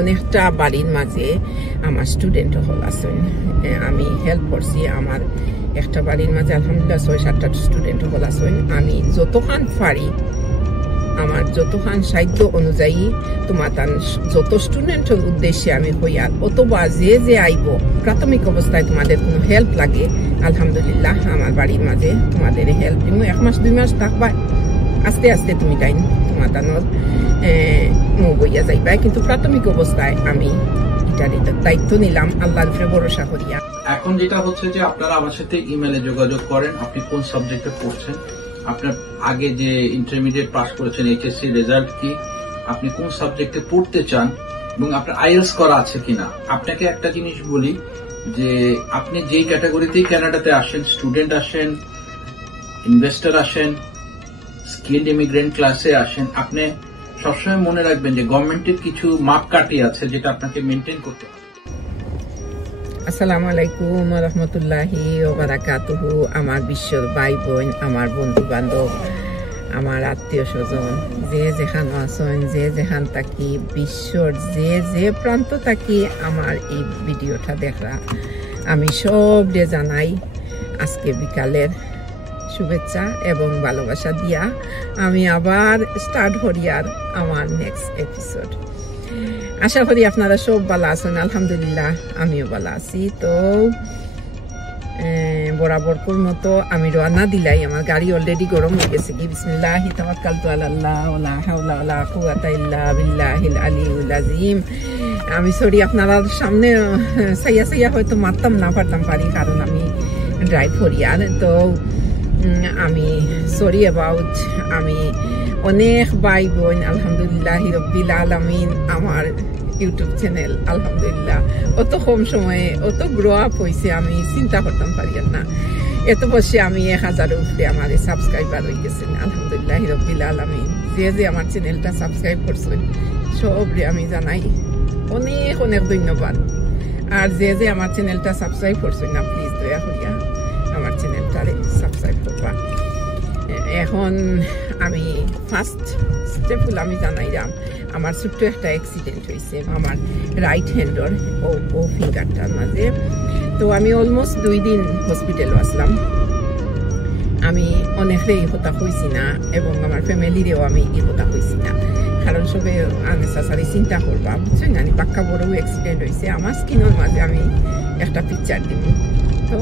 অনেকটা বাড়ির মাঝে আমার স্টুডেন্ট হল আছেন আমি হেল্প করছি আমার একটা বাড়ির মাঝে আলহামদুলিল্লাহ 6-7টা স্টুডেন্ট হল আছেন আমি যতখান পারি আমার যতখান সাহিত্য অনুযায়ী তোমার যত স্টুডেন্টের উদ্দেশ্যে আমি হইয়ার অথবা যে আইব প্রাথমিক অবস্থায় তোমাদের কোনো হেল্প লাগে আলহামদুলিল্লাহ আমার বাড়ির মাঝে তোমাদের হেল্প দিব 1 মাস 2 মাস থাকবা আস্তে আস্তে তুমি টাইম তোমার বইয়া যাইবা কিন্তু প্রাথমিক অবস্থায় আমি এটার দায়িত্ব নিলাম আল্লাহর উপরে ভরসা করিয়া। এখন যেটা হচ্ছে যে আপনারা আমার সাথে ইমেলে যোগাযোগ করেন আপনি কোন সাবজেক্টে পড়ছেন আপনার আগে যে ইন্টারমিডিয়েট পাস করেছেন এইচএসসি রেজাল্ট কি আপনি কোন সাবজেক্টে পড়তে চান এবং আপনার আইএলটিএস করা আছে কিনা। আপনাকে একটা জিনিস বলি যে আপনি যেই ক্যাটাগরিতেই কানাডাতে আসেন স্টুডেন্ট আসেন ইনভেস্টর আসেন স্কিলড ইমিগ্রেন্ট ক্লাসে আসেন আপনি সবসময় মনে রাখবেন যে গভর্নমেন্টের কিছু মাপকাঠি আছে যেটা আপনাকে মেনটেন করতে হবে। আসসালামু আলাইকুম ওয়া রাহমাতুল্লাহি ওয়া বারাকাতুহু আমার বিশ্বর ভাই বোন আমার বন্ধু বান্ধব আমার আত্মীয় স্বজন যে যেখানে আছেন যে যেখান থাকি বিশ্বর যে প্রান্ত থাকি আমার এই ভিডিওটা দেখা আমি সব জানাই আজকে বিকালের শুভেচ্ছা এবং ভালোবাসা দিয়া আমি আবার স্টার্ট করিয়ার আমার নেক্সট এপিসোড। আশা করি আপনারা সব ভালো আছেন আলহামদুলিল্লাহ আমিও ভালো আছি। তো বরাবরপুর মতো আমি রওনা দিলাই আমার গাড়ি অলরেডি গরম হয়ে গেছে কি বিসমিল্লাহি তাওয়াক্কালতু আলাল্লাহ ওয়ালা হাওলা ওয়ালা কুওয়াতা ইল্লা বিল্লাহিল আলিয়্যিল আযীম। আমি সরি আপনারা সামনে সাইয়া হয়তো মারতাম না পারতাম পারি কারণ আমি ড্রাইভ করি আর তো আমি সরি অ্যাবাউট আমি অনেক ভাই বোন আলহামদুলিল্লাহ রব্বিল আলামিন আমার ইউটিউব চ্যানেল আলহামদুলিল্লাহ অত কম সময়ে অত গ্রো আপ হয়েছে আমি চিন্তা করতাম পারি না। এত বসে আমি 1000-এর উপরে আমার সাবস্ক্রাইবার হয়ে গেছেন আলহামদুলিল্লাহ রব্বিল আলামিন। যে আমার চ্যানেলটা সাবস্ক্রাইব করছেন সবরে আমি জানাই অনেক অনেক ধন্যবাদ। আর যে আমার চ্যানেলটা সাবস্ক্রাইব করছেন না প্লিজ দয়া করিয়া আমার চ্যানেলটারে সাবস্ক্রাইব করবা। এখন আমি ফার্স্ট স্টেপ হল আমি জানাইলাম আমার ছোট্ট একটা অ্যাক্সিডেন্ট হয়েছে আমার রাইট হ্যান্ডর ও ফিঙ্গারটার মাঝে। তো আমি অলমোস্ট 2 দিন হসপিটালে আসলাম। আমি অনেকটাই হতা হয়েছি না এবং আমার ফ্যামিলিরেও আমি হতা হয়েছি না কারণ সবে আননেসেসারি চিন্তা করবা বুঝছেন আমি পাক্কা বড় অ্যাক্সিডেন্ট হয়েছে আমার স্কিনের মাঝে আমি একটা পিকচার দিব। তো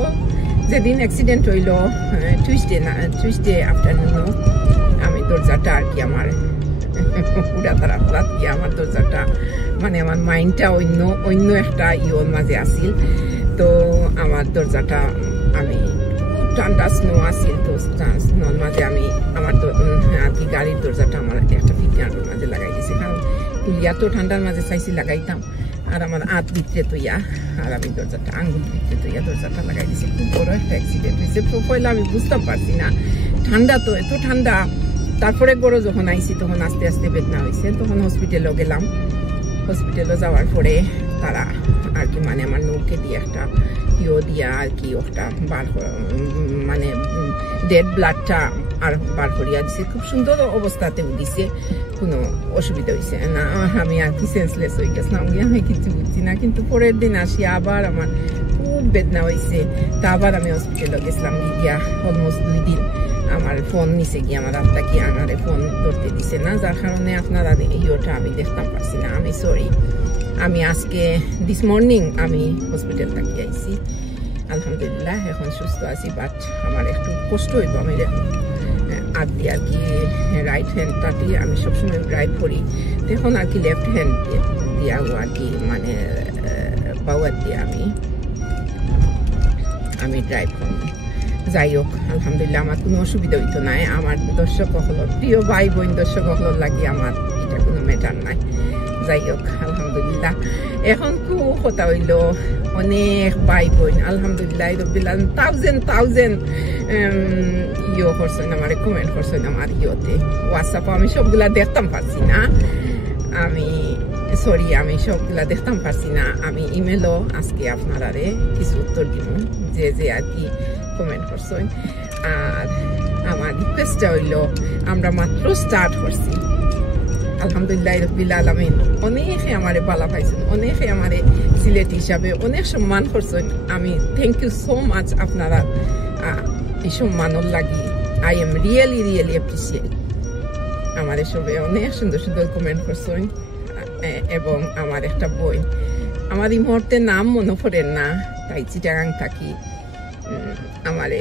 যেদিন অ্যাক্সিডেন্ট হইল টুইসডে আফটারনুনও আমি দরজাটা আর কি আমার পুরা তারা গিয়ে আমার দরজাটা মানে আমার মাইন্ডটা অন্য একটা ইয়োর মাঝে আসিল। তো আমার দরজাটা আমি ঠান্ডা স্নো আসিল তো স্নোর মাঝে আমি আমার আর কি গাড়ির দরজাটা আমার একটা ফিটনার মাঝে লাগাই দিয়েছি কারণ তুলিয়া তো ঠান্ডার মাঝে চাইছি লাগাইতাম আর আমার হাত ভিতরে তৈয়া আর আমি দরজাটা আঙ্গুল ভিতরে তৈয়া দরজাটা লাগাই দিয়েছি। খুব বড় একটা অ্যাক্সিডেন্ট হয়েছে। পয়লা আমি বুঝতে পারছি না ঠান্ডা তো এত ঠান্ডা। তারপরে বড় যখন আইছি তখন আস্তে আস্তে বেদনা হয়েছে তখন হসপিটালও গেলাম। হসপিটালে যাওয়ার পরে তারা আর কি মানে আমার নৌকে দিয়ে একটা দিয়া আর কি ওটা মানে ডেড ব্লাডটা আর বার করিয়া দিছে খুব সুন্দর অবস্থাতে দিছে কোনো অসুবিধা হয়েছে না। আমি আর কি সেন্সলেস হয়ে গেছিলাম আমি কিছু বুঝছি না কিন্তু পরের দিন আসি আবার আমার খুব বেদনা হয়েছে। তা আবার আমি হসপিটালে গেছিলাম গিয়া অলমোস্ট 2 দিন আমার ফোন নিচে গিয়ে আমার হাতটা কি আমারে ফোন ধরতে দিছে না যার কারণে আপনারা ইয়োটা আমি দেখতাম পারছি না আমি সরি। আমি আজকে দিস মর্নিং আমি হসপিটাল থাকি আইছি আলহামদুলিল্লাহ এখন সুস্থ আছি বাট আমার একটু কষ্ট হইব আমি হাত দিয়ে আর কি রাইট হ্যান্ডটা দিয়ে আমি সবসময় ড্রাইভ করি তখন আর কি লেফট হ্যান্ড দিয়াও আর কি মানে পাওয়ার দিয়ে আমি ড্রাইভ করি। যাই হোক আলহামদুলিল্লাহ আমার কোনো অসুবিধা হইতো নাই। আমার দর্শক হল প্রিয় ভাই বোন দর্শক হল লাগি আমার এটা কোনো ম্যাটার নাই। যাই হোক আলহামদুলিল্লাহ এখন খুব কথা হইল অনেক ভাই বোন আলহামদুলিল্লাহ রব্বিল আলামিন থাউজেন্ড ইয়ে করছেন আমার কমেন্ট করছেন আমার ইয়েতে হোয়াটসঅ্যাপে আমি সবগুলা দেখতাম পারছি না আমি সরি আমি সবগুলা দেখতাম পারছি না আমি ইমেলও আজকে আপনারা কিছু উত্তর দিব যে আর কি কমেন্ট করছেন। আর আমার রিকোয়েস্টটা হইল আমরা মাত্র স্টার্ট করছি আলহামদুলিল্লাহ রাব্বিল আলামিন অনেকে আমারে বালা পাইছেন, অনেকে আমারে সিলেট হিসাবে অনেক সম্মান করছেন। আমি থ্যাংক ইউ সো মাচ আপনারা এই সম্মানের লাগি। I am really appreciate. আমার সবে অনেক সুন্দর সুন্দর কমেন্ট করছেন। এবং আমার একটা বই, আমার এই মুহূর্তে নাম মনে পড়েন না, তাই চিটাগাং থাকি, আমারে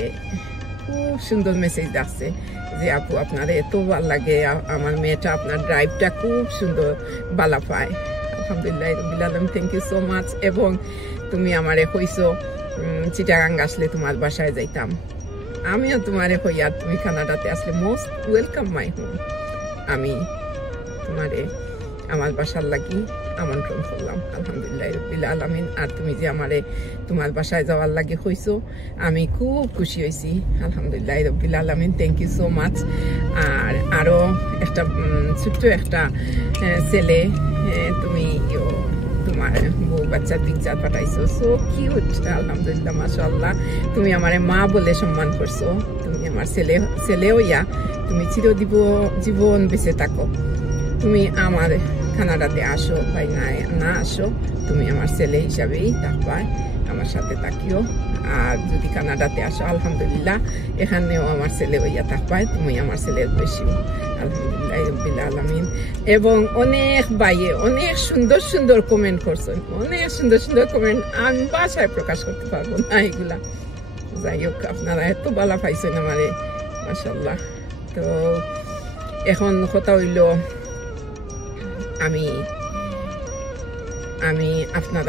খুব সুন্দর মেসেজ আসছে যে আপু আপনার এত ভালো লাগে, আমার মেয়েটা আপনার ড্রাইভটা খুব সুন্দর বালা পায়। আলহামদুলিল্লাহ রাব্বিল আলামিন, থ্যাংক ইউ সো মাচ। এবং তুমি আমারে কইছো চিটাগাং আসলে তোমার বাসায় যাইতাম, আমিও তোমারে কই আর তুমি কানাডাতে আসলে মোস্ট ওয়েলকাম মাই হোম। আমি তোমারে আমার বাসার লাগি আমন্ত্রণ করলাম। আলহামদুলিল্লাহ রাব্বিল আলামিন। আর তুমি যে আমারে তোমার বাসায় যাওয়ার লাগে হইছো, আমি খুব খুশি হয়েছি। আলহামদুলিল্লাহ রাব্বিল আলামিন, থ্যাংক ইউ সো মাচ। আর আরো একটা ছোট্ট একটা ছেলে, তুমি তোমার বউ বাচ্চার পিকচার পাঠাইছো, সো কিউট। আলহামদুলিল্লাহ মাশাআল্লাহ। তুমি আমারে মা বলে সম্মান করছো, তুমি আমার ছেলে হইয়া তুমি জীবন বেঁচে থাকো। তুমি আমার কানাডাতে আসো ভাই না আসো, তুমি আমার ছেলে হিসাবেই থাকবা, আমার সাথে থাকিও। আর যদি কানাডাতে আসো আলহামদুলিল্লাহ এখানেও আমার ছেলে হইয়া থাকবা, তুমি আমার ছেলের বেশিও। আলহামদুলিল্লাহ রাব্বিল আলামিন। এবং অনেক বাইয়ে অনেক সুন্দর সুন্দর কমেন্ট করছেন, অনেক সুন্দর সুন্দর কমেন্ট, আমি ভাষায় প্রকাশ করতে পারবো না এগুলা। যাই হোক, আপনারা এত ভালো পাইছেন আমারে, মাশাআল্লাহ। তো এখন কথা হইল, আমি আপনার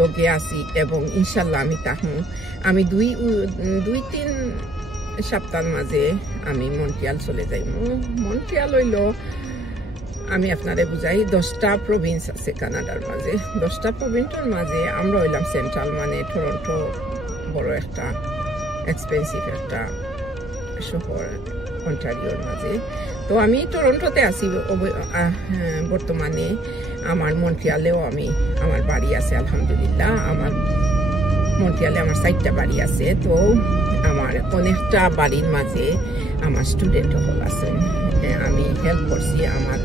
লগে আছি এবং ইনশাল্লাহ আমি থাকবো। আমি দুই তিন সপ্তাহের মাঝে আমি মন্ট্রিয়াল চলে যাই। মন্ট্রিয়াল হইল, আমি আপনারে বুঝাই, 10টা প্রভিন্স আছে কানাডার মাঝে। 10টা প্রভিন্সের মাঝে আমরা হইলাম সেন্ট্রাল, মানে টরন্টো বড় একটা এক্সপেন্সিভ একটা শহর অন্টারিওর মাঝে। তো আমি টরন্টোতে আছি বর্তমানে। আমার মন্ট্রিয়ালেও আমার বাড়ি আছে আলহামদুলিল্লাহ। আমার মন্ট্রিয়ালে আমার 4টা বাড়ি আছে। তো আমার অনেকটা বাড়ির মাঝে আমার স্টুডেন্ট হল আছেন, আমি হেল্প করছি। আমার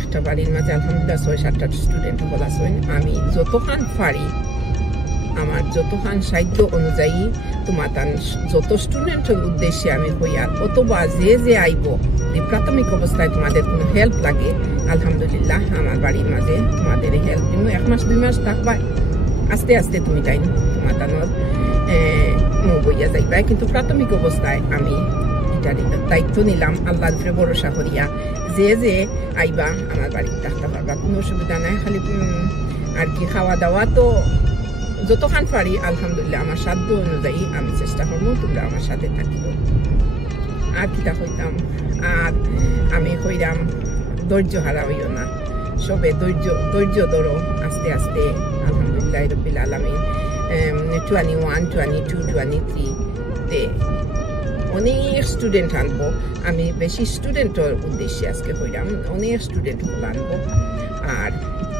একটা বাড়ির মাঝে আলহামদুলিল্লাহ 6-7টা স্টুডেন্ট হল আছেন। আমি যতখান পারি, আমার যতখান সাহিত্য অনুযায়ী তোমার যত স্টুডেন্টের উদ্দেশ্যে আমি হই, আর অথবা যে আইব প্রাথমিক অবস্থায় তোমাদের কোনো হেল্প লাগে, আলহামদুলিল্লাহ আমার বাড়ির মাঝে তোমাদের হেল্প দিব। 1 মাস 2 মাস থাকবা, আস্তে আস্তে তুমি তাই তোমার বইয়া যাইবা। কিন্তু প্রাথমিক অবস্থায় আমি এটার দায়িত্ব নিলাম আল্লাহর উপরে ভরসা করিয়া, যে আইবা আমার বাড়িতে থাকতে পারবা, কোনো অসুবিধা নাই। খালি আর কি খাওয়া দাওয়া তো যতখান পারি আলহামদুলিল্লাহ আমার সাধ্য অনুযায়ী আমি চেষ্টা করবো তোমরা আমার সাথে থাকিও। আর কিতা হইতাম, আর আমি হইরাম ধৈর্য হারা হইও না, সবে ধৈর্য ধরো, আস্তে আস্তে আলহামদুলিল্লাহ রাব্বিল আলামিন। 21, 22, 23 তে অনেক স্টুডেন্ট আনবো। আমি বেশি স্টুডেন্টের উদ্দেশ্যে আজকে হইলাম, অনেক স্টুডেন্ট আনবো। আর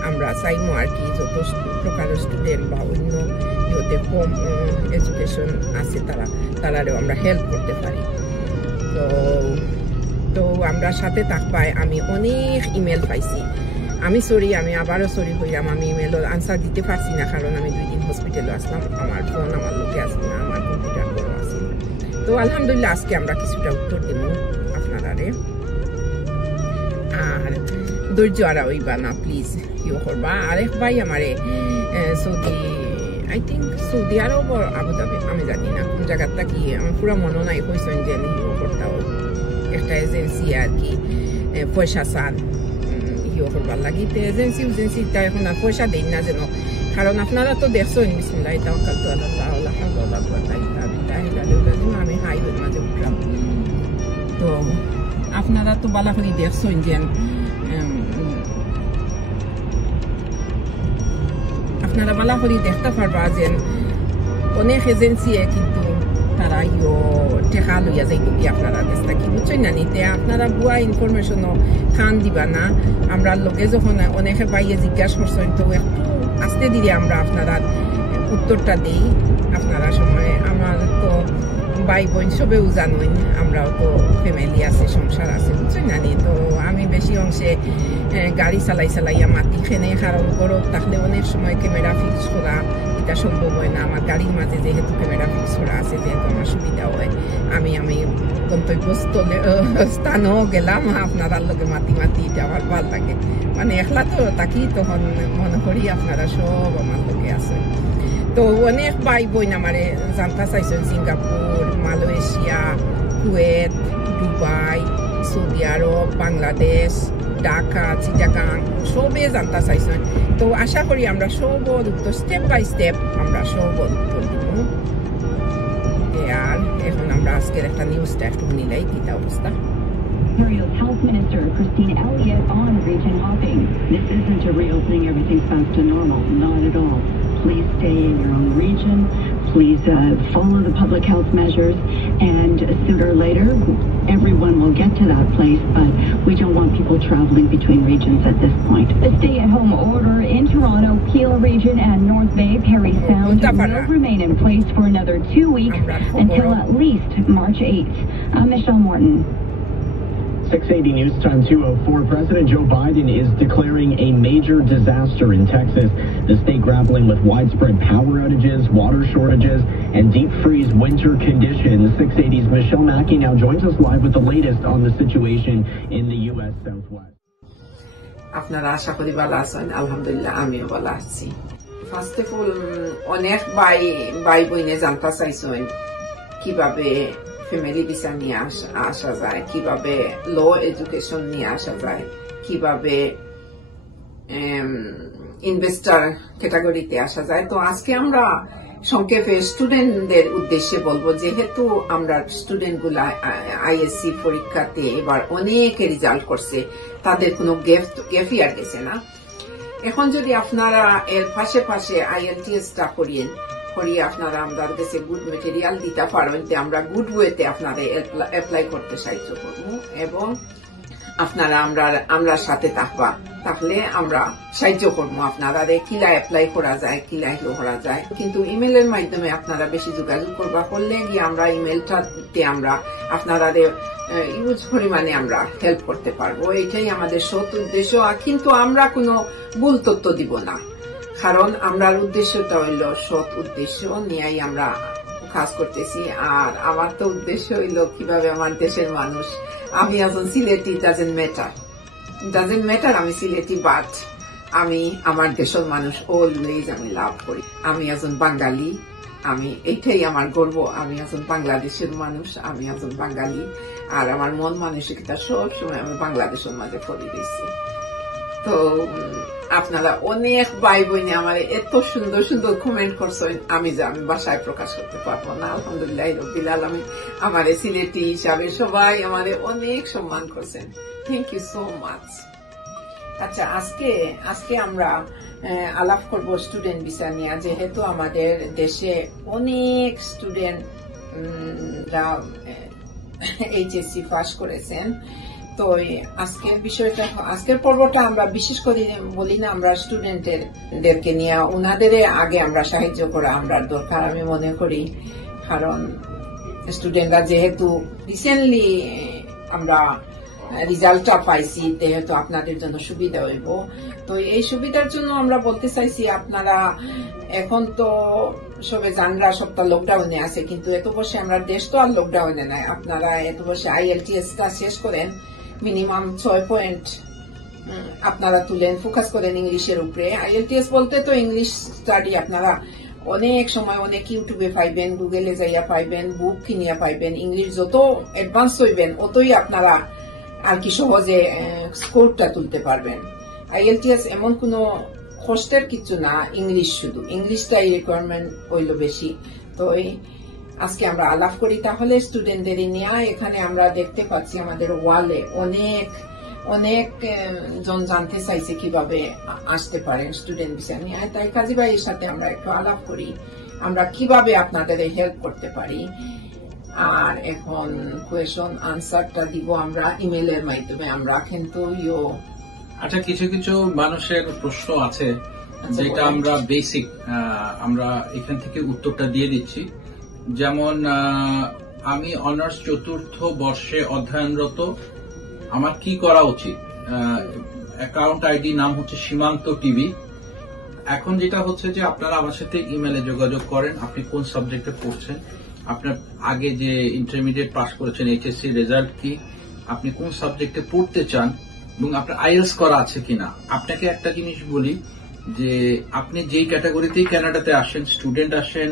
আমরা চাইমো আর কি যত প্রকারের স্টুডেন্ট বা অন্য ইয়েতে কম এডুকেশন আছে তারারেও আমরা হেল্প করতে পারি। তো আমরা সাথে থাকবাই। আমি অনেক ইমেল পাইছি, আমি আবারও সরি হইলাম, আমি ইমেলের আনসার দিতে পারছি না, কারণ আমি 2 দিন হসপিটালে আসলাম, আমার ফোন আমার লোকে আসবে না, আমার কম্পিউটার বড় আছে। তো আলহামদুলিল্লাহ আজকে আমরা কিছুটা উত্তর দিব আপনারারে। আর ধৈর্য আর হইবা না প্লিজ, ইয়ে করবা। আরেক ভাই আমারে I think Saudi Arab Abu Dhabi, আমি জানি না কোন জায়গাটা কি, আমার পুরো মনে নাই, কইছেন যে ইয়ে করতে একটা এজেন্সি আর কি পয়সা চান ইয়ে করবার লাগি। তো এজেন্সিটা এখন আর পয়সা দেন না যেন, কারণ আপনারা তো দেখছেন বিসমিল্লাহি তাওয়াক্কালতু আলাল্লাহ ওয়া লা হাওলা ওয়া লা কুওয়াতা ইল্লা বিল্লাহিল আলিয়্যিল আযীম। আমি হাইওয়ের মাঝে উঠলাম, তো আপনারা তো ভালো করে দেখছেন যে আপনারা ভালো করে দেখতে পারবা যে অনেক এজেন্সি কিন্তু তারা টেকা লইয়া যাইব কি আপনারা কাছ থেকে, বুঝছেন না নিতে। আপনারা বুয়া ইনফরমেশনও খান দিবা না। আমরা লোকে যখন অনেকে পাইয়ে জিজ্ঞাসা করছেন, তো একটু আস্তে ধীরে আমরা আপনারা উত্তরটা দিই। আপনারা সময়ে আমার তো ভাই বোন সবেও জানেন আমরাও তো ফ্যামিলি আছে, সংসার আছে, বুঝছেন না? তো আমি বেশি অংশে গাড়ি চালাইয়া মাটি খেনে, কারণ গরম থাকলে অনেক সময় ক্যামেরা ফিক্স করা এটা সম্ভব হয় না। আমার গাড়ির মাঝে যেহেতু ক্যামেরা ফিক্স করা আছে, যেহেতু আমার সুবিধা হয়, আমি গন্তব্যস্থলে স্থানও গেলাম আপনার লগে মাতি এটা আমার ভালো লাগে। মানে একলা তো থাকি, তখন মনে করি আপনারা সব আমার লগে আছে। তো অনেক ভাই বোন আমার জানতে চাইছেন Singapore, Malaysia, Kuwait, Dubai, Saudi Arab, Bangladesh, Dhaka, Chittagong সবে জানতে চাইছেন। তো আশা করি আমরা সবর উত্তর স্টেপ বাই স্টেপ আমরা সবর উত্তর দিব। আর এখন আমরা আজকের একটা নিউজটা একটু নিলাই কিতা অবস্থা। Ontario's Health Minister Christine Elliott on region hopping. This isn't a reopening everything's back to normal, not at all. Please stay in your own region. Please follow the public health measures, and sooner or later everyone will get to that place, but we don't want people traveling between regions at this point. The stay-at-home order in Toronto, Peel Region and North Bay, Parry Sound will remain in place for another 2 weeks until at least March 8th. I'm Michelle Morton. 680 News Time 204. President Joe Biden is declaring a major disaster in Texas. The state grappling with widespread power outages, water shortages, and deep freeze winter conditions. 680's Michelle Mackey now joins us live with the latest on the situation in the U.S. Southwest. আপনারা আশা করি ভালো আছেন? আলহামদুলিল্লাহ আমিও ভালো আছি। First of all অনেক ভাই বোনে জানতে চাইছেন কিভাবে ফ্যামিলি ভিসা নিয়ে আসা যায়, কিভাবে ল এডুকেশন নিয়ে আসা যায়, কিভাবে ইনভেস্টার ক্যাটাগরিতে আসা যায়। তো আজকে আমরা সংক্ষেপে স্টুডেন্টদের উদ্দেশ্যে বলবো, যেহেতু আমরা স্টুডেন্ট গুলা আইএসসি পরীক্ষাতে এবার অনেকে রেজাল্ট করছে, তাদের কোনো গ্যাপ ইয়ার গেছে না। এখন যদি আপনারা এর পাশে আইএলটিএসটা করিয়ে আপনারা আমাদের কাছে গুড মেটেরিয়াল দিতে পারেন, আমরা গুড ওয়েতে আপনারা অ্যাপ্লাই করতে সাহায্য করবো, এবং আপনারা আমরা সাথে থাকবা, তাহলে আমরা সাহায্য করবো আপনারা কিলা অ্যাপ্লাই করা যায়, কিলা করা যায়। কিন্তু ইমেলের মাধ্যমে আপনারা বেশি যোগাযোগ করবা, করলে গিয়ে আমরা ইমেলটাতে আমরা আপনারা ইউজ পরিমাণে আমরা হেল্প করতে পারবো। এটাই আমাদের সৎ উদ্দেশ্য। কিন্তু আমরা কোনো ভুল তথ্য দিব না, কারণ আমরা উদ্দেশ্যটা হইল সৎ উদ্দেশ্য নিয়েই আমরা কাজ করতেছি। আর আমার তো উদ্দেশ্য হইল কিভাবে আমার দেশের মানুষ, আমি একজন সিলেটি, ডাজেন্ট ম্যাটার আমি সিলেটি, বাট আমি আমার দেশের মানুষ অলওয়েজ আমি লাভ করি। আমি একজন বাঙালি, আমি এইটাই আমার গর্ব, আমি একজন বাংলাদেশের মানুষ, আমি একজন বাঙালি। আর আমার মন মানসিকতা সবসময় আমি বাংলাদেশের মাঝে করে দিয়েছি। তো আপনারা অনেক ভাই বোনে আমার এত সুন্দর সুন্দর কমেন্ট করছেন, আমি বাসায় প্রকাশ করতে পারবো না। আলহামদুলিল্লাহ রব্বিল আলামিন আমার সিলেটি হিসাবে সবাই আমার অনেক সম্মান করছেন। Thank you so much. আচ্ছা, আজকে আমরা আলাপ করব স্টুডেন্ট ভিসা নিয়ে। যেহেতু আমাদের দেশে অনেক স্টুডেন্টরা এইচএসসি পাস করেছেন, তো আজকের পর্বটা আমরা বিশেষ করে বলি না, আমরা স্টুডেন্টদেরকে নিয়ে ওনাদের আগে আমরা সাহায্য করা আমরা দরকার আমি মনে করি। কারণ স্টুডেন্টরা যেহেতু রিসেন্টলি আমরা রেজাল্টটা পাইছি, যেহেতু আপনাদের জন্য সুবিধা হইব। তো এই সুবিধার জন্য আমরা বলতে চাইছি, আপনারা এখন তো সবে জানরা সপ্তাহ লকডাউনে আছে, কিন্তু এত বসে আমরা দেশ তো আর লকডাউনে নাই। আপনারা এত বসে আইএলটিএসটা শেষ করেন, মিনিমাম 6 পয়েন্ট আপনারা তুলেন, ফোকাস করেন ইংলিশের উপরে। আইএলটিএস বলতে তো ইংলিশ স্টাডি আপনারা অনেক সময় অনেক ইউটিউবে পাইবেন, গুগলে যাইয়া পাইবেন, বুক কিনিয়া পাইবেন। ইংলিশ যত অ্যাডভান্স হইবেন অতই আপনারা আর কি সহজে স্কোরটা তুলতে পারবেন। আইএলটিএস এমন কোনো কষ্টের কিছু না, ইংলিশ শুধু ইংলিশটাই রিকোয়ারমেন্ট হইল বেশি। তো আজকে আমরা আলাপ করি তাহলে স্টুডেন্টদের নিয়ে। এখানে আমরা দেখতে পাচ্ছি আমাদের ওয়ালে অনেক জন জানতে চাইছে কিভাবে আসতে পারেন স্টুডেন্ট ভিসা নিয়ে। তাই কাজী ভাইয়ের সাথে আমরা একটু আলাপ করি, আমরা কিভাবে আপনাদের হেল্প করতে পারি। আর এখন কোয়েশন আনসারটা দিব আমরা ইমেলের মাধ্যমে। আমরা কিন্তু আচ্ছা, কিছু মানুষের প্রশ্ন আছে যেটা আমরা বেসিক আমরা এখান থেকে উত্তরটা দিয়ে দিচ্ছি। যেমন আমি অনার্স চতুর্থ বর্ষে অধ্যয়নরত। আমার কি করা উচিত? অ্যাকাউন্ট আইডি নাম হচ্ছে সীমান্ত টিভি। এখন যেটা হচ্ছে যে আপনারা আমার সাথে ইমেলে যোগাযোগ করেন, আপনি কোন সাবজেক্টে পড়ছেন, আপনার আগে যে ইন্টারমিডিয়েট পাস করেছেন এইচএসসি রেজাল্ট কি, আপনি কোন সাবজেক্টে পড়তে চান এবং আপনার আইএলস করা আছে কিনা। আপনাকে একটা জিনিস বলি যে আপনি যেই ক্যাটাগরিতেই কানাডাতে আসেন, স্টুডেন্ট আসেন,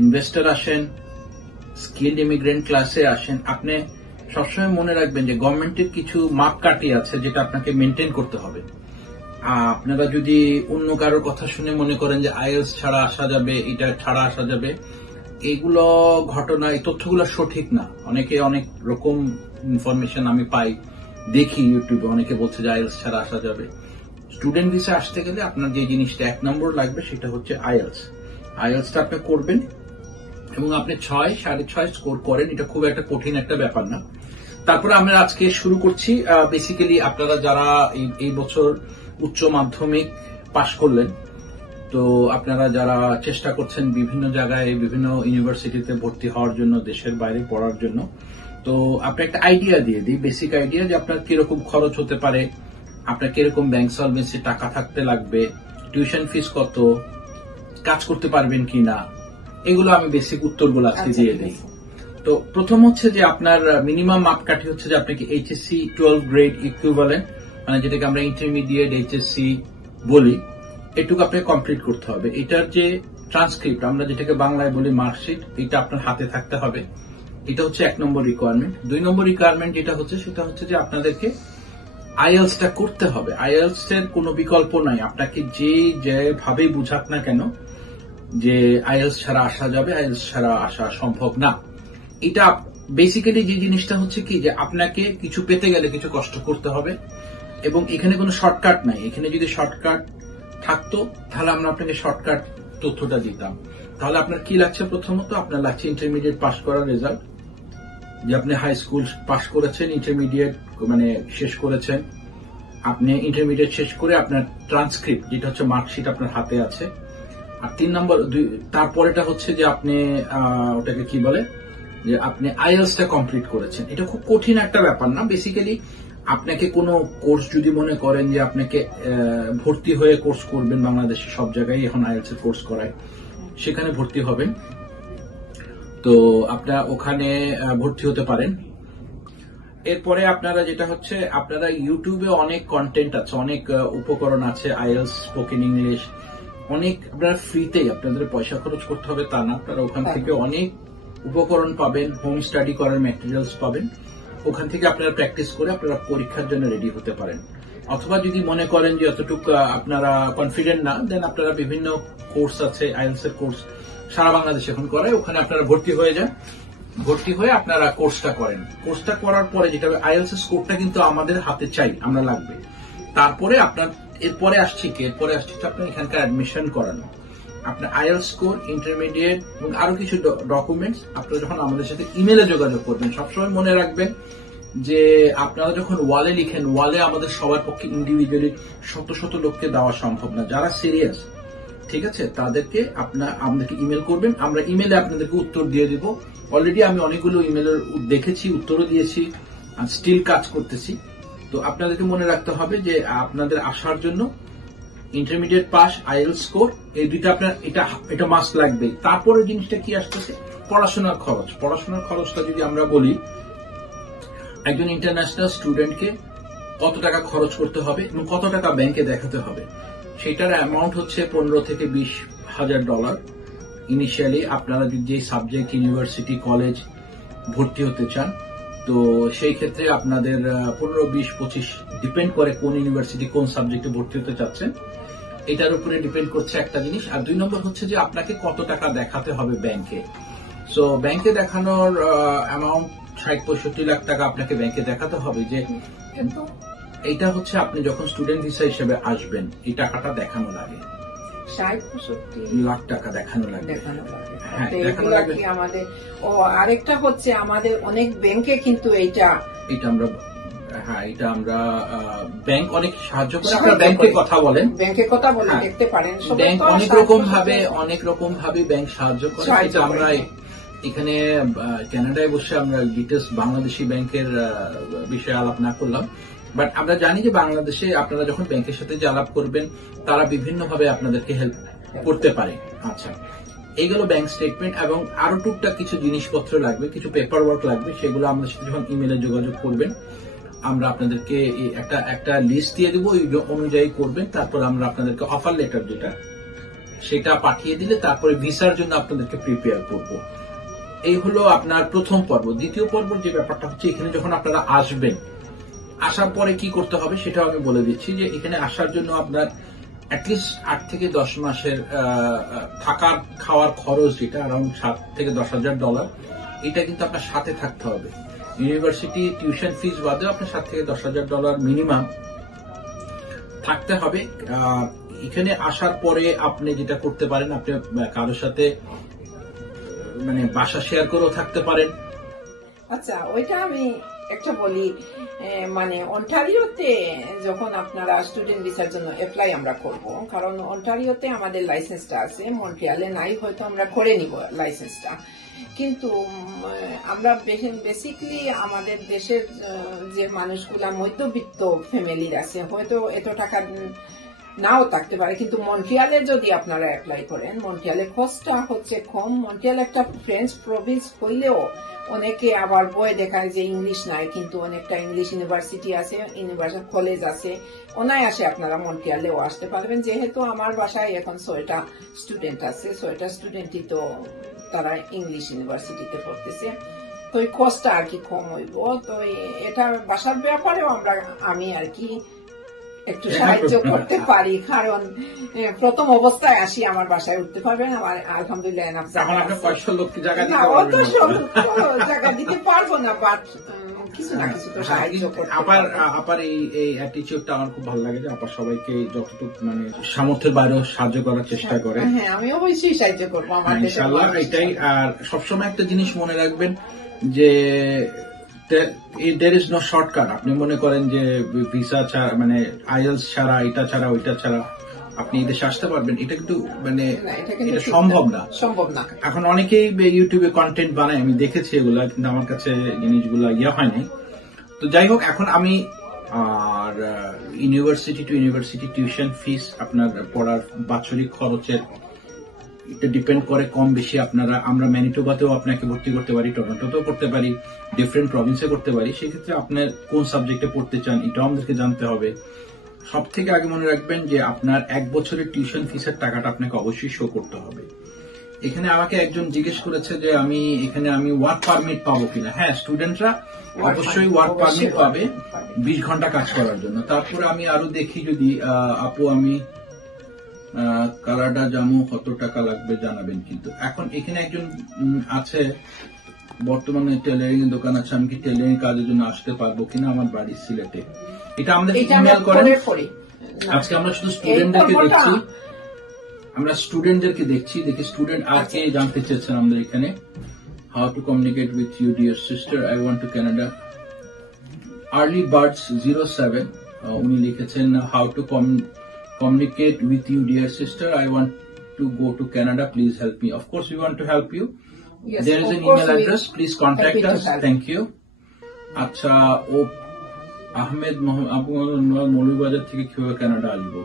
ইনভেস্টর আসেন, স্কিলড ইমিগ্রেন্ট ক্লাসে আসেন, আপনি সবসময় মনে রাখবেন যে গভর্নমেন্টের কিছু মাপকাঠি আছে যেটা আপনাকে মেনটেন করতে হবে। আপনারা যদি অন্য কারোর কথা শুনে মনে করেন যে আইএলস ছাড়া আসা যাবে, এটা ছাড়া আসা যাবে, এইগুলো ঘটনা, এই তথ্যগুলো সঠিক না। অনেকে অনেক রকম ইনফরমেশন আমি পাই, দেখি ইউটিউবে, অনেকে বলছে যে আইএলস ছাড়া আসা যাবে। স্টুডেন্ট ভিসা আসতে গেলে আপনার যে জিনিসটা 1 নম্বর লাগবে সেটা হচ্ছে আইএলস। আইএলসটা আপনি করবেন এবং আপনি 6, 6.5 স্কোর করেন, এটা খুব একটা কঠিন একটা ব্যাপার না। তারপরে আমরা আজকে শুরু করছি। বেসিক্যালি আপনারা যারা এই বছর উচ্চ মাধ্যমিক পাশ করলেন, তো আপনারা যারা চেষ্টা করছেন বিভিন্ন জায়গায় বিভিন্ন ইউনিভার্সিটিতে ভর্তি হওয়ার জন্য, দেশের বাইরে পড়ার জন্য, তো আপনি একটা আইডিয়া দিয়ে দিই, বেসিক আইডিয়া যে আপনার কিরকম খরচ হতে পারে, আপনার কিরকম ব্যাংক সলভেন্সি টাকা থাকতে লাগবে, টিউশন ফিস কত, কাজ করতে পারবেন কিনা, এগুলো আমি বেসিক উত্তরগুলো আজকে দিয়ে দিই। তো প্রথম হচ্ছে যে আপনার মিনিমাম মাপকাঠি হচ্ছে যে আপনাকে এইচএসসি 12 গ্রেড ইকুইভ্যালেন্ট, মানে যেটাকে আমরা ইন্টারমিডিয়েট এইচএসসি বলি, এটুকু আপনাকে কমপ্লিট করতে হবে। এটার যে ট্রান্সক্রিপ্ট, আমরা যেটাকে বাংলায় বলি মার্কশিট, এটা আপনার হাতে থাকতে হবে। এটা হচ্ছে 1 নম্বর রিকোয়ারমেন্ট। 2 নম্বর রিকোয়ারমেন্ট যেটা হচ্ছে সেটা হচ্ছে যে আপনাদেরকে আইএলসটা করতে হবে। আইএলস এর কোনো বিকল্প নাই। আপনাকে যেভাবেই বুঝাক না কেন যে আইএলস ছাড়া আসা যাবে, আইএলস ছাড়া আসা সম্ভব না। এটা বেসিক্যালি যে জিনিসটা হচ্ছে কি যে আপনাকে কিছু পেতে গেলে কিছু কষ্ট করতে হবে এবং এখানে কোনো শর্টকাট নাই। এখানে যদি শর্টকাট থাকতো তাহলে আমরা আপনাকে শর্টকাট তথ্যটা দিতাম। তাহলে আপনার কি লাগছে? প্রথমত আপনার লাগছে ইন্টারমিডিয়েট পাস করার রেজাল্ট, যে আপনি হাই স্কুল পাস করেছেন, ইন্টারমিডিয়েট মানে শেষ করেছেন, আপনি ইন্টারমিডিয়েট শেষ করে আপনার ট্রান্সক্রিপ্ট যেটা হচ্ছে মার্কশিট আপনার হাতে আছে। আর 3 নম্বর, তারপরেটা হচ্ছে যে আপনি ওটাকে কি বলে, যে আপনি আইএলসটা কমপ্লিট করেছেন। এটা খুব কঠিন একটা ব্যাপার না। বেসিক্যালি আপনাকে কোনো কোর্স যদি মনে করেন যে আপনাকে ভর্তি হয়ে কোর্স করবেন, বাংলাদেশের সব জায়গায় এখন আইএলস এর কোর্স করায়, সেখানে ভর্তি হবেন, তো আপনারা ওখানে ভর্তি হতে পারেন। এরপরে আপনারা যেটা হচ্ছে, আপনারা ইউটিউবে অনেক কন্টেন্ট আছে, অনেক উপকরণ আছে, আইএলস, স্পোকেন ইংলিশ, অনেক আপনারা ফ্রিতেই, আপনাদের পয়সা খরচ করতে হবে তা না, আপনারা ওখান থেকে অনেক উপকরণ পাবেন, হোম স্টাডি করার ম্যাটেরিয়ালস পাবেন। ওখান থেকে আপনারা প্র্যাকটিস করে আপনারা পরীক্ষার জন্য রেডি হতে পারেন। অথবা যদি মনে করেন যে অতটুকু আপনারা কনফিডেন্ট না, দেন আপনারা বিভিন্ন কোর্স আছে, আইএলস এর কোর্স সারা বাংলাদেশে এখন করায়, ওখানে আপনারা ভর্তি হয়ে যান। ভর্তি হয়ে আপনারা কোর্সটা করেন। কোর্সটা করার পরে যেটা আইএলস এর স্কোরটা কিন্তু আমাদের হাতে চাই, আমরা লাগবে। তারপরে আপনার এরপরে আসছে আপনার এখানকার অ্যাডমিশন করানো, আপনার আইএলস স্কোর, ইন্টারমিডিয়েট এবং আরো কিছু ডকুমেন্টস আপনারা যখন আমাদের সাথে ইমেলে যোগাযোগ করবেন। সবসময় মনে রাখবেন যে আপনারা যখন ওয়ালে লিখেন, ওয়ালে আমাদের সবার পক্ষে ইন্ডিভিজুয়ালি শত শত লোককে দেওয়া সম্ভব না। যারা সিরিয়াস, ঠিক আছে, তাদেরকে আমাদেরকে ইমেল করবেন, আমরা ইমেলে আপনাদেরকে উত্তর দিয়ে দিব। অলরেডি আমি অনেকগুলো ইমেলের দেখেছি, উত্তরও দিয়েছি, আর স্টিল কাজ করতেছি। তো আপনাদেরকে মনে রাখতে হবে যে আপনাদের আসার জন্য ইন্টারমিডিয়েট পাস, আইএলস স্কোর, এই দুইটা আপনার এটা মাস্ট লাগবে। তারপরে জিনিসটা কি আসতেছে, পড়াশোনার খরচ। পড়াশোনার খরচটা যদি আমরা বলি, একজন ইন্টারন্যাশনাল স্টুডেন্টকে কত টাকা খরচ করতে হবে এবং কত টাকা ব্যাংকে দেখাতে হবে, সেটার অ্যামাউন্ট হচ্ছে $15,000 থেকে $20,000 ইনিশিয়ালি। আপনারা যে সাবজেক্ট, ইউনিভার্সিটি, কলেজ ভর্তি হতে চান, তো সেই ক্ষেত্রে আপনাদের 15, 20, 25 ডিপেন্ড করে কোন ইউনিভার্সিটি, কোন সাবজেক্টে ভর্তি হতে চাচ্ছেন, এটার উপরে ডিপেন্ড করছে একটা জিনিস। আর 2 নম্বর হচ্ছে যে আপনাকে কত টাকা দেখাতে হবে ব্যাংকে। সো ব্যাংকে দেখানোর অ্যামাউন্ট 60-65 লাখ টাকা আপনাকে ব্যাংকে দেখাতে হবে। যে এইটা হচ্ছে আপনি যখন স্টুডেন্ট ভিসা হিসেবে আসবেন, এই টাকাটা দেখানো লাগে, 60-65 লাখ টাকা দেখানো লাগে। হ্যাঁ, দেখানো লাগে আমাদের। ও আরেকটা হচ্ছে আমাদের অনেক ব্যাংকে কিন্তু এটা আমরা, হ্যাঁ, এটা আমরা ব্যাংক অনেক সাহায্য করে। আপনারা ব্যাংকে কথা বলেন, দেখতে পারেন, ব্যাংক অনেক রকম ভাবে ব্যাংক সাহায্য করে। এটা আমরা এখানে কানাডায় বসে আমরা ডিটেলস বাংলাদেশি ব্যাংকের বিষয়ে আলাপ না করলাম, বাট আমরা জানি যে বাংলাদেশে আপনারা যখন ব্যাংকের সাথে যে আলাপ করবেন তারা বিভিন্নভাবে আপনাদেরকে হেল্প করতে পারে। আচ্ছা, এইগুলো ব্যাংক স্টেটমেন্ট এবং আরো টুকটাক কিছু জিনিসপত্র লাগবে, কিছু পেপার ওয়ার্ক লাগবে, সেগুলো আমাদের সাথে যখন ইমেলে যোগাযোগ করবেন আমরা আপনাদেরকে একটা লিস্ট দিয়ে দেবো, ওই অনুযায়ী করবেন। তারপর আমরা আপনাদেরকে অফার লেটার যেটা সেটা পাঠিয়ে দিলে তারপরে ভিসার জন্য আপনাদেরকে প্রিপেয়ার করব। এই হলো আপনার প্রথম পর্ব। দ্বিতীয় পর্ব যে ব্যাপারটা হচ্ছে, এখানে যখন আপনারা আসবেন, আসার পরে কি করতে হবে সেটাও আমি বলে দিচ্ছি। যে এখানে আসার জন্য আপনার অ্যাটলিস্ট 8 থেকে 10 মাসের থাকার খাওয়ার খরচ, যেটা অ্যারাউন্ড $7,000 থেকে $10,000, এটা কিন্তু আপনার সাথে থাকতে হবে। ইউনিভার্সিটি টিউশন ফিস বাদেও আপনার $7,000 থেকে $10,000 মিনিমাম থাকতে হবে। এখানে আসার পরে আপনি যেটা করতে পারেন, আপনি কারোর সাথে মানে বাসা শেয়ার করেও থাকতে পারেন। আচ্ছা, ওইটা আমি একটা বলি, মানে অন্টারিওতে যখন আপনারা স্টুডেন্ট ভিসার জন্য অ্যাপ্লাই আমরা করব, কারণ অন্টারিওতে আমাদের লাইসেন্সটা আছে, মন্ট্রিয়ালে নাই, হয়তো আমরা করে নিব লাইসেন্সটা। কিন্তু আমরা বেসিকলি আমাদের দেশের যে মানুষগুলা মধ্যবিত্ত ফ্যামিলির আছে, হয়তো এত টাকা নাও থাকতে পারে, কিন্তু মন্ট্রিয়ালে যদি আপনারা অ্যাপ্লাই করেন, মন্ট্রিয়ালে কস্টটা হচ্ছে কম। মন্ট্রিয়াল একটা ফ্রেঞ্চ প্রভিন্স হইলেও অনেকে আবার বই দেখায় যে ইংলিশ নাই, কিন্তু অনেকটা ইংলিশ ইউনিভার্সিটি আছে, ইউনিভার্সিটি কলেজ আছে, অনায়াসে আপনারা মন্ট্রিয়ালেও আসতে পারবেন। যেহেতু আমার বাসায় এখন 6টা স্টুডেন্ট আছে, 6টা স্টুডেন্টই তো তারা ইংলিশ ইউনিভার্সিটিতে পড়তেছে, তো এই কস্টটা আর কি কম হইব। তো এটা বাসার ব্যাপারেও আমি আর কি একটু সাহায্য করতে পারি, কারণ প্রথম অবস্থায় আসি, আমার বাসায় উঠতে পারবেন, আমার আলহামদুলিল্লাহ জায়গা দিতে পারবো না, বাট কিছু না কিছু তো সাহায্য করতে। আপার এই অ্যাটিটিউডটা আমার খুব ভালো লাগে যে আপা সবাইকে যতটুকু মানে সামর্থ্যের বাইরেও সাহায্য করার চেষ্টা করে। হ্যাঁ, আমি অবশ্যই সাহায্য করবো আমার ইনশাআল্লাহ, এটাই। আর সবসময় একটা জিনিস মনে রাখবেন যে there is no shortcut। আপনি মনে করেন যে ভিসা ছাড়া, মানে আইএলটিএস ছাড়া, এটা ছাড়া, ওইটা ছাড়া আপনি এই দেশে আসতে পারবেন, এটা কিন্তু মানে এটা সম্ভব না। এখন অনেকেই ইউটিউবে কন্টেন্ট বানায়, আমি দেখেছি এগুলা, কিন্তু আমার কাছে জিনিসগুলা হয়নি। তো যাই হোক, এখন আমি আর university to university tuition fees, আপনার পড়ার বাৎসরিক খরচের এটা ডিপেন্ড করে কম বেশি। আমরা ম্যানিটোবাতেও আপনাকে ভর্তি করতে পারি, টরন্টোতেও করতে পারি, ডিফারেন্ট প্রভিন্সে করতে পারি। সেক্ষেত্রে আপনার কোন সাবজেক্টে পড়তে চান এটাও আমাদেরকে জানতে হবে। সব থেকে আগে মনে রাখবেন যে আপনার 1 বছরের টিউশন ফিসের টাকাটা আপনাকে অবশ্যই শো করতে হবে। এখানে আমাকে একজন জিজ্ঞেস করেছে যে আমি ওয়ার্ক পারমিট পাবো কিনা। হ্যাঁ, স্টুডেন্টরা অবশ্যই ওয়ার্ক পারমিট পাবে 20 ঘন্টা কাজ করার জন্য। তারপরে আমি আরো দেখি, যদি আপু আমি কানাডা যাবো, কত টাকা লাগবে জানাবেন। কিন্তু এখন এখানে একজন আছে, বর্তমানে টেলারিং এর দোকান আছে, আমি কি টেলারিং কাজের জন্য আসতে পারবো কিনা, আমার বাড়ি সিলেটে। এটা আমাদের ইমেল করেন। আজকে আমরা শুধু স্টুডেন্টদেরকে দেখছি, দেখি স্টুডেন্ট আর কে জানতে চেয়েছেন আমাদের এখানে। How to communicate with you dear sister, I want to Canada. Early birds 07 উনি লিখেছেন, how to communicate with you dear sister, I want to go to Canada, please help me. Of course we want to help you. Yes, there is an email address, please contact us. Thank you. আচ্ছা, ও আহমেদ মৌলভীবাজার থেকে কিভাবে Canada আসবো?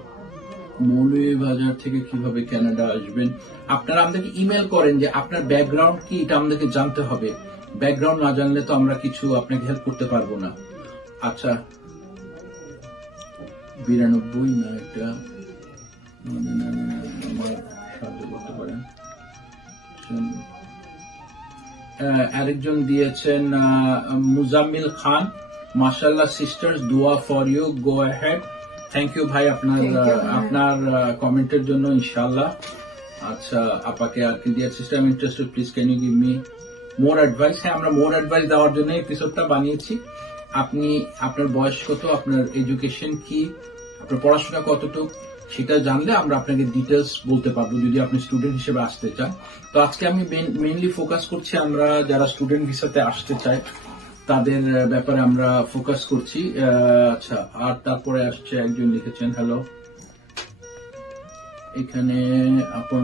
মৌলভীবাজার থেকে কিভাবে Canada আসবেন? আপনারা আমাদেরকে email করেন যে আপনার ব্যাকগ্রাউন্ড কি, এটা আমাদেরকে জানতে হবে। ব্যাকগ্রাউন্ড না জানলে তো আমরা কিছু আপনাকে হেল্প করতে পারবো না। আচ্ছা, 92 না, এটা সাহায্য করতে পারেন। আরেকজন দিয়েছেন মুজাম্মিল খান, মাশাআল্লাহ সিস্টার্স, দোয়া for you, go ahead. Thank you ভাই আপনার কমেন্টের জন্য, ইনশাআল্লাহ। আচ্ছা, আপাকে আর কি দিয়ে, sister I am interested, please can you give me more advice. হ্যাঁ, আমরা মোর অ্যাডভাইস দেওয়ার জন্য এপিসোডটা বানিয়েছি। আপনি আপনার বয়স কত, আপনার এডুকেশন কি, আপনার পড়াশোনা কতটুকু, সেটা জানলে আমরা আপনাকে ডিটেলস বলতে পারবো, যদি আপনি স্টুডেন্ট হিসেবে আসতে চান। তো আজকে আমি মেইনলি ফোকাস করছি, আমরা যারা স্টুডেন্ট ভিসাতে আসতে চাই তাদের ব্যাপারে আমরা ফোকাস করছি। আচ্ছা, আর তারপরে আসছে একজন লিখেছেন, হ্যালো, এখানে upon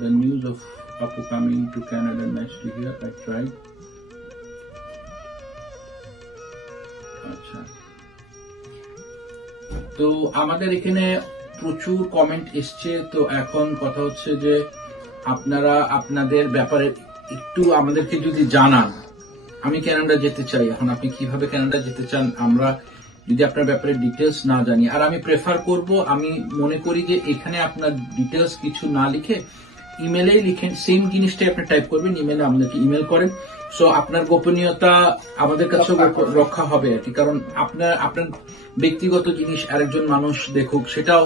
the news of Apu coming to Canada, nice to hear. I tried. আচ্ছা, তো আমাদের এখানে প্রচুর কমেন্ট এসছে। তো এখন কথা হচ্ছে যে আপনারা আপনাদের ব্যাপারে একটু আমাদেরকে যদি জানান, আমি কানাডা যেতে চাই, এখন আপনি কিভাবে কানাডা যেতে চান, আমরা যদি আপনার ব্যাপারে ডিটেলস না জানি, আর আমি প্রেফার করব, আমি মনে করি যে এখানে আপনার ডিটেলস কিছু না লিখে ইমেলেই লিখেন, সেম জিনিসটাই আপনি টাইপ করবেন, ইমেলে আমাদেরকে ইমেল করেন। সো আপনার গোপনীয়তা আমাদের কাছেও রক্ষা হবে আর কি, কারণ আপনার ব্যক্তিগত জিনিস আরেকজন মানুষ দেখুক, সেটাও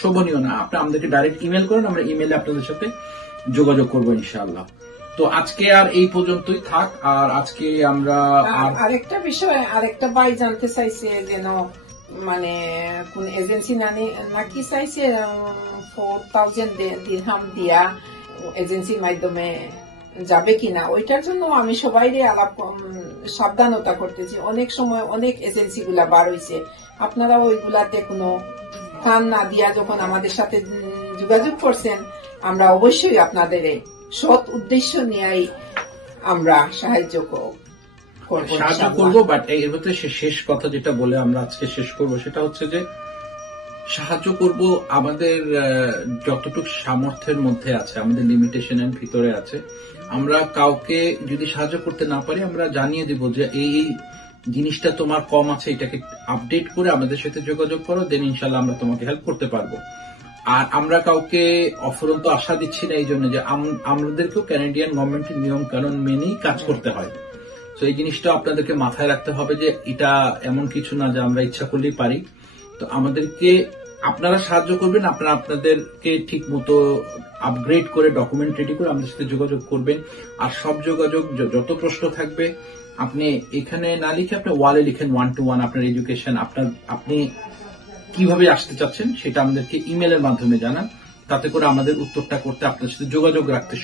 শোভনীয় না। আপনি আমাদেরকে ডাইরেক্ট ইমেল করেন, আমরা ইমেলে আপনাদের সাথে যোগাযোগ করবো ইনশাআল্লাহ। তো আজকে আর এই পর্যন্তই থাক। আর আজকে আমরা আরেকটা বিষয়, আরেকটা ভাই জানতে চাইছে যেন মানে কোন এজেন্সি নাকি চাইছে 4000 দিরহাম দিয়া এজেন্সির মাধ্যমে যাবে কিনা, ওইটার জন্য আমি সবাই সাবধানতা করতেছি। অনেক সময় অনেক এজেন্সি গুলা বার হয়েছে, আপনারা ওইগুলাতে কোনো কান না দিয়া যখন আমাদের সাথে যোগাযোগ করছেন, আমরা অবশ্যই আপনাদের সৎ উদ্দেশ্য নিয়েই আমরা সাহায্য করবো। বাট এর মধ্যে শেষ কথা যেটা বলে আমরা আজকে শেষ করব, সেটা হচ্ছে যে সাহায্য করব আমাদের যতটুকু সামর্থ্যের মধ্যে আছে, আমাদের লিমিটেশনের ভিতরে আছে। আমরা কাউকে যদি সাহায্য করতে না পারি, আমরা জানিয়ে দিব যে এই জিনিসটা তোমার কম আছে, এটাকে আপডেট করে আমাদের সাথে যোগাযোগ করো, দেন ইনশাল্লাহ আমরা তোমাকে হেল্প করতে পারবো। আর আমরা কাউকে অফুরন্ত আশা দিচ্ছি না, এই জন্য যে আমাদেরকেও ক্যানাডিয়ান গভর্নমেন্টের নিয়ম কানুন মেনেই কাজ করতে হয়। তো এই জিনিসটা আপনাদেরকে মাথায় রাখতে হবে যে এটা এমন কিছু না যে আমরা ইচ্ছা করলেই পারি। তো আমাদেরকে আপনারা সাহায্য করবেন, আপনারা আপনাদেরকে ঠিক মতো আপগ্রেড করে ডকুমেন্ট রেডি করে আমাদের সাথে যোগাযোগ করবেন। আর সব যোগাযোগ, যত প্রশ্ন থাকবে আপনি এখানে না লিখে আপনি ওয়ালে লিখেন 1-to-1 আপনার এডুকেশন, আপনি কিভাবে আসতে চাচ্ছেন সেটা আমাদেরকে ইমেলের মাধ্যমে জানান, তাতে করে আমাদের উত্তরটা করতে আপনার সাথে যোগাযোগ রাখতে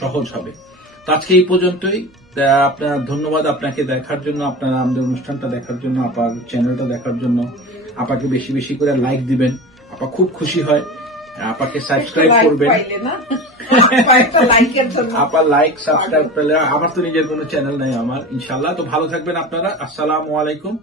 সহজ হবে। তো আজকে এই পর্যন্তই। আপনার ধন্যবাদ আপনাকে দেখার জন্য, আপনারা আমাদের অনুষ্ঠানটা দেখার জন্য, আপার চ্যানেলটা দেখার জন্য। আপাকে বেশি বেশি করে লাইক দিবেন, আপা খুব খুশি হয়। আপাকে সাবস্ক্রাইব করবেন, আপা লাইক সাবস্ক্রাইব পেলে। আমার তো নিজের কোনো চ্যানেল নাই আমার, ইনশাল্লাহ। তো ভালো থাকবেন আপনারা। আসসালামু আলাইকুম।